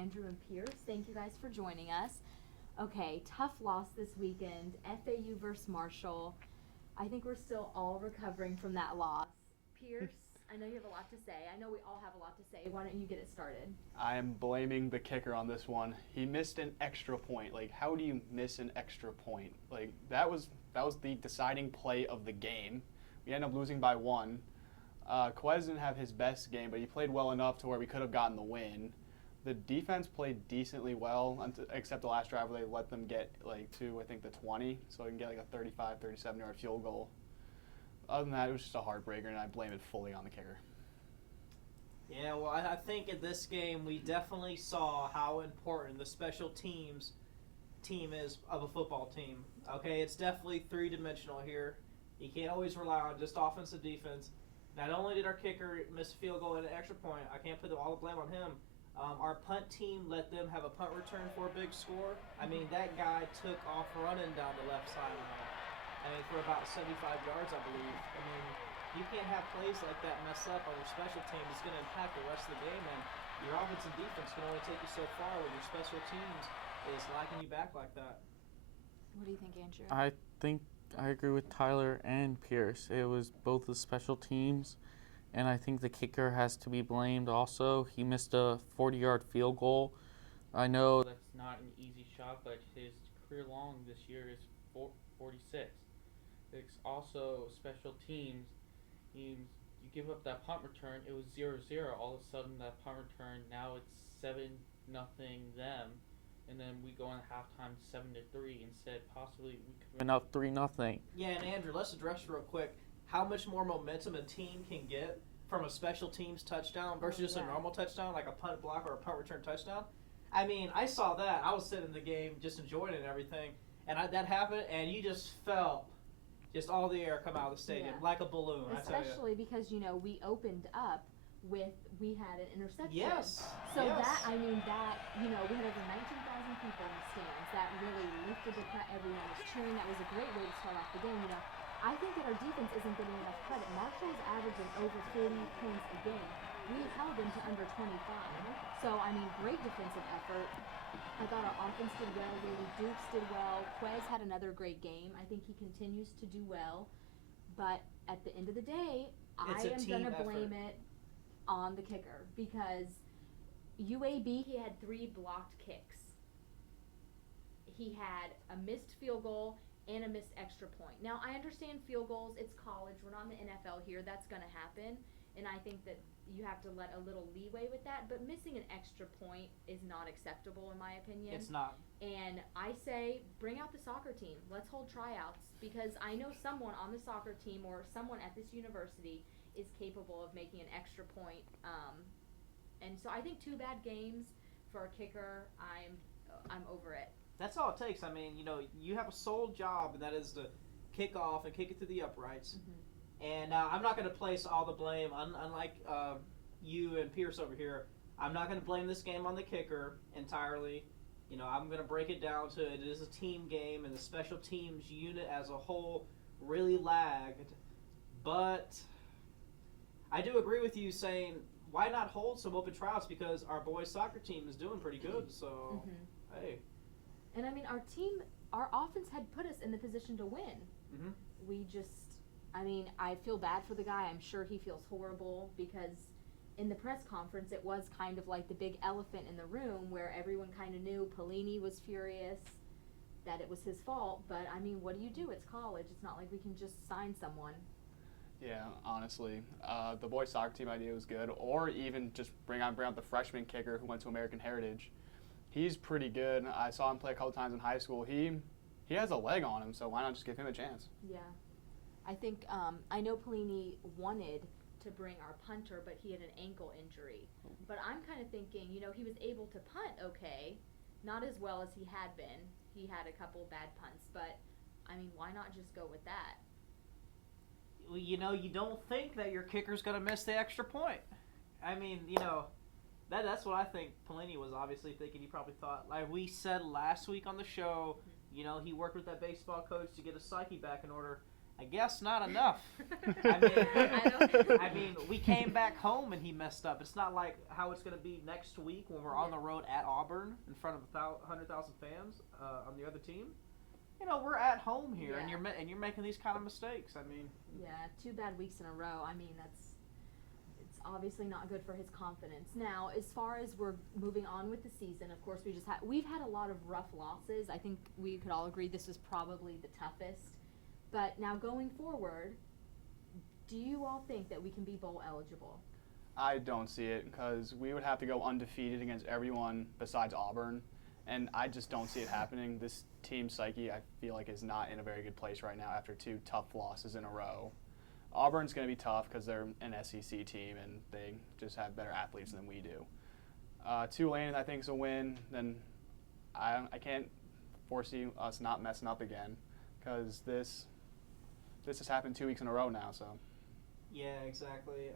Andrew and Pierce. Thank you guys for joining us. Okay, tough loss this weekend. FAU versus Marshall. I think we're still all recovering from that loss. Pierce, I know you have a lot to say. I know we all have a lot to say. Why don't you get it started? I am blaming the kicker on this one. He missed an extra point. Like, how do you miss an extra point? Like, that was the deciding play of the game. We ended up losing by 1. Quez didn't have his best game, but he played well enough to where we could have gotten the win. The defense played decently well, except the last drive where they let them get to, I think, the 20, so we can get a 35, 37-yard field goal. Other than that, it was just a heartbreaker, and I blame it fully on the kicker. Yeah, well, I think in this game we definitely saw how important the special teams team is of a football team. Okay, it's definitely three-dimensional here. You can't always rely on just offense and defense. Not only did our kicker miss a field goal and an extra point, I can't put all the blame on him. Our punt team let them have a punt return for a big score. I mean, that guy took off running down the left sideline. I mean, for about 75 yards, I believe. I mean, you can't have plays like that mess up on your special team. It's going to impact the rest of the game, and your offense and defense can only take you so far when your special teams is locking you back like that. What do you think, Andrew? I think I agree with Tyler and Pierce. It was both the special teams, and I think the kicker has to be blamed also. He missed a 40-yard field goal. I know that's not an easy shot, but his career long this year is 46. It's also special teams. You give up that punt return, it was 0-0. All of a sudden, that punt return, now it's 7-0 them. And then we go in halftime 7-3 instead. Possibly we could win up 3-0. Yeah, and Andrew, let's address real quick how much more momentum a team can get from a special teams touchdown versus just a normal touchdown, like a punt block or a punt return touchdown. I mean, I saw that. I was sitting in the game just enjoying it and everything, and that happened, and you just felt just all the air come out of the stadium like a balloon. Especially because, we opened up we had an interception. Yes. So that, we had over 19,000 people in the stands. That really lifted the crowd. Everyone was cheering. That was a great way to start off the game. I think that our defense isn't getting enough credit. Marshall is averaging over 40 points a game. We held them to under 25. So, great defensive effort. I thought our offense did well. Really, Dukes did well. Quez had another great game. I think he continues to do well. But at the end of the day, I am going to blame it on the kicker because UAB, he had 3 blocked kicks. He had a missed field goal and a missed extra point. Now, I understand field goals. It's college. We're not in the NFL here. That's going to happen. And I think that you have to let a little leeway with that. But missing an extra point is not acceptable, in my opinion. It's not. And I say, bring out the soccer team. Let's hold tryouts. Because I know someone on the soccer team or someone at this university is capable of making an extra point. And so I think 2 bad games for a kicker, I'm over it. That's all it takes. You have a sole job, and that is to kick off and kick it to the uprights. Mm-hmm. And I'm not going to place all the blame, unlike you and Pierce over here. I'm not going to blame this game on the kicker entirely. I'm going to break it down to it is a team game, and the special teams unit as a whole really lagged. But I do agree with you saying, why not hold some open tryouts, because our boys' soccer team is doing pretty good. So, hey. And our offense had put us in the position to win. Mm-hmm. We just, I feel bad for the guy. I'm sure he feels horrible because in the press conference, it was kind of like the big elephant in the room where everyone kind of knew Pelini was furious that it was his fault. But, what do you do? It's college. It's not like we can just sign someone. Yeah, honestly, the boys' soccer team idea was good, or even just bring out the freshman kicker who went to American Heritage. He's pretty good. I saw him play a couple times in high school. He has a leg on him, so why not just give him a chance? Yeah. I think, I know Pelini wanted to bring our punter, but he had an ankle injury. But I'm kind of thinking, he was able to punt okay, not as well as he had been. He had a couple bad punts, but, why not just go with that? Well, you don't think that your kicker's going to miss the extra point. That's what I think Pelini was obviously thinking. He probably thought, like we said last week on the show, he worked with that baseball coach to get his psyche back in order. I guess not enough. I mean, don't. I mean, we came back home and he messed up. It's not like how it's going to be next week when we're on the road at Auburn in front of 100,000 fans on the other team. You know, we're at home here, and Yeah. you're making these kind of mistakes. I mean, Yeah, 2 bad weeks in a row. I mean, it's obviously not good for his confidence. Now, as far as we're moving on with the season, of course, we've had a lot of rough losses. I think we could all agree this was probably the toughest. But now going forward, do you all think that we can be bowl eligible? I don't see it because we would have to go undefeated against everyone besides Auburn, and I just don't see it happening. This team psyche, I feel like, is not in a very good place right now after 2 tough losses in a row. Auburn's going to be tough because they're an SEC team and they just have better athletes than we do. Tulane, I think, is a win. Then I can't foresee us not messing up again because this has happened 2 weeks in a row now. So yeah, exactly.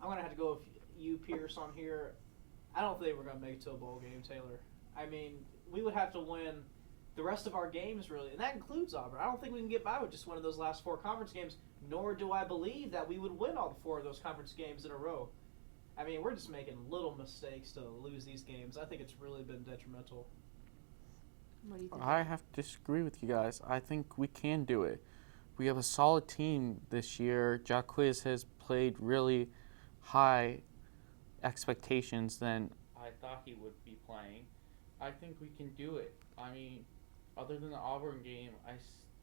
I'm going to have to go with you, Pierce, on here. I don't think we're going to make it to a bowl game, Taylor. I mean, we would have to win the rest of our games, really, and that includes Auburn. I don't think we can get by with just one of those last 4 conference games, nor do I believe that we would win all 4 of those conference games in a row. I mean, we're just making little mistakes to lose these games. I think it's really been detrimental. What do you think? I have to disagree with you guys. I think we can do it. We have a solid team this year. Jacquizz has played really high expectations than I thought he would be playing. I think we can do it. I mean, other than the Auburn game,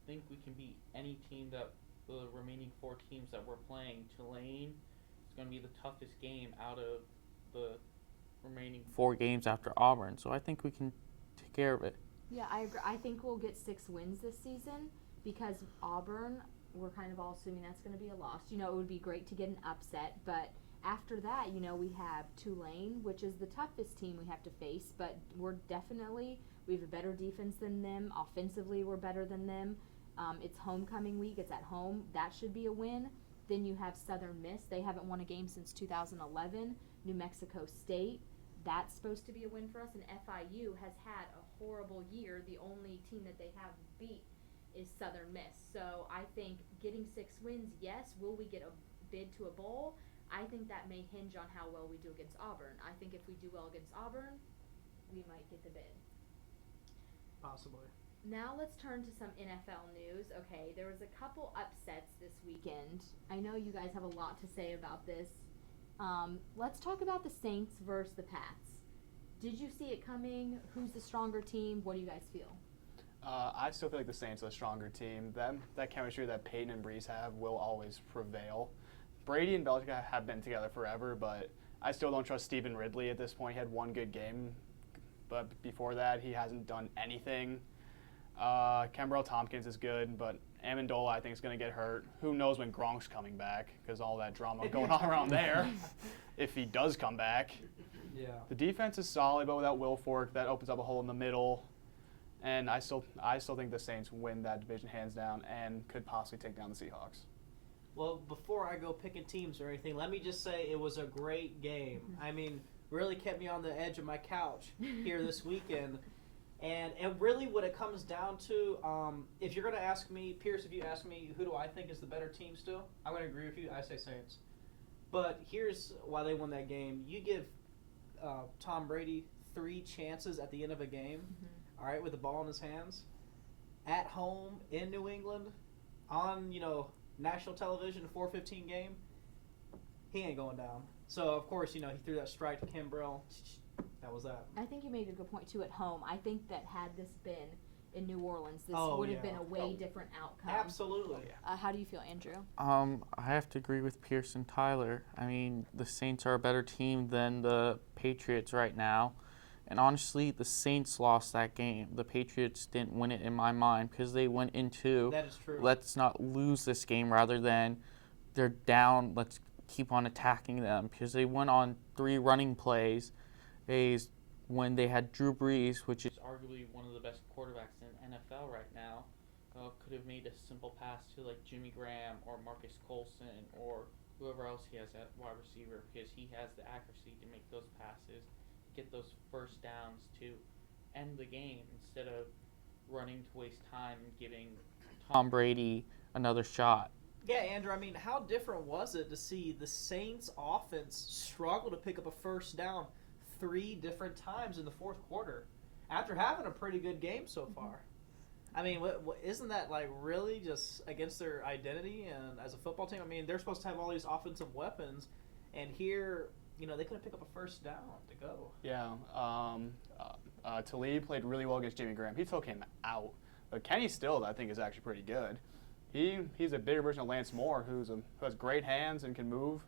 think we can beat any team that the remaining 4 teams that we're playing. Tulane is going to be the toughest game out of the remaining 4 games after Auburn. So I think we can take care of it. Yeah, I agree. I think we'll get 6 wins this season because Auburn, we're kind of all assuming that's going to be a loss. You know, it would be great to get an upset, but after that, you know, we have Tulane, which is the toughest team we have to face, but we have a better defense than them. Offensively, we're better than them. It's homecoming week. It's at home. That should be a win. Then you have Southern Miss. They haven't won a game since 2011. New Mexico State. That's supposed to be a win for us. And FIU has had a horrible year. The only team that they have beat is Southern Miss. So I think getting 6 wins, yes. Will we get a bid to a bowl? I think that may hinge on how well we do against Auburn. I think if we do well against Auburn, we might get the bid. Possibly. Now let's turn to some NFL news. Okay, there was a couple upsets this weekend. I know you guys have a lot to say about this. Let's talk about the Saints versus the Pats. Did you see it coming? Who's the stronger team? What do you guys feel? I still feel like the Saints are a stronger team. That chemistry that Peyton and Brees have will always prevail. Brady and Belichick have been together forever, but I still don't trust Stephen Ridley at this point. He had 1 good game, but before that, he hasn't done anything. Kembrell Tompkins is good, but Amendola, I think, is going to get hurt. Who knows when Gronk's coming back, because all that drama going on around there, if he does come back. Yeah. The defense is solid, but without Wilfork, that opens up a hole in the middle. And I still think the Saints win that division hands down and could possibly take down the Seahawks. Well, before I go picking teams or anything, let me just say it was a great game. I mean, really kept me on the edge of my couch here this weekend. And really what it comes down to, if you're going to ask me, Pierce, if you ask me who do I think is the better team still, I'm going to agree with you. I say Saints. But here's why they won that game. You give Tom Brady 3 chances at the end of a game, all right, with the ball in his hands, at home in New England, on, national television, a 4:15 game, he ain't going down. So, of course, he threw that strike to Kimbrell. That was that. I think you made a good point, too, at home. I think that had this been in New Orleans, this would have been a way different outcome. Absolutely. How do you feel, Andrew? I have to agree with Pierce and Tyler. I mean, the Saints are a better team than the Patriots right now. And honestly, the Saints lost that game. The Patriots didn't win it in my mind because they went into, that is true. Let's not lose this game rather than they're down, let's keep on attacking them, because they went on 3 running plays when they had Drew Brees, which is arguably one of the best quarterbacks in NFL right now, could have made a simple pass to like Jimmy Graham or Marcus Colson or whoever else he has at wide receiver, because he has the accuracy to make those passes, get those first downs to end the game instead of running to waste time and giving Tom Brady another shot. Yeah, Andrew, I mean, how different was it to see the Saints offense struggle to pick up a first down 3 different times in the fourth quarter after having a pretty good game so far? I mean, isn't that like really just against their identity and as a football team? I mean, they're supposed to have all these offensive weapons, and here, they couldn't pick up a first down to go. Yeah. Talib played really well against Jimmy Graham. He took him out. But Kenny Stills, I think, is actually pretty good. He's a bigger version of Lance Moore, who has great hands and can move.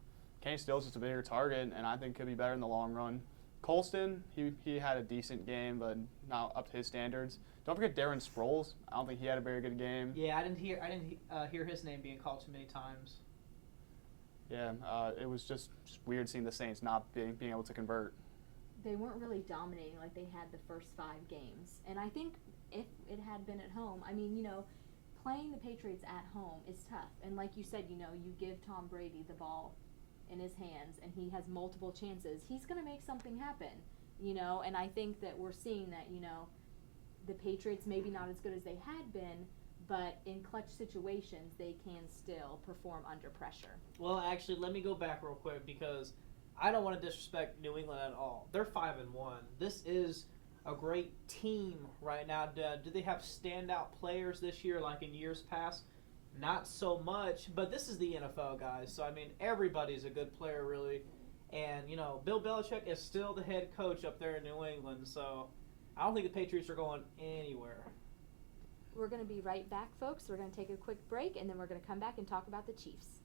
Kenny Stills is a bigger target, and I think could be better in the long run. Colston, he had a decent game, but not up to his standards. Don't forget Darren Sproles. I don't think he had a very good game. Yeah, I didn't hear his name being called too many times. Yeah, it was just weird seeing the Saints not being able to convert. They weren't really dominating like they had the first 5 games. And I think if it had been at home, I mean, playing the Patriots at home is tough. And like you said, you give Tom Brady the ball in his hands and he has multiple chances. He's going to make something happen, and I think that we're seeing that, the Patriots maybe not as good as they had been, but in clutch situations they can still perform under pressure. Well, actually, let me go back real quick because I don't want to disrespect New England at all. They're 5-1. This is a great team right now. Do they have standout players this year like in years past? Not so much, but this is the NFL, guys. So, I mean, everybody's a good player, really. And, Bill Belichick is still the head coach up there in New England. So, I don't think the Patriots are going anywhere. We're going to be right back, folks. We're going to take a quick break, and then we're going to come back and talk about the Chiefs.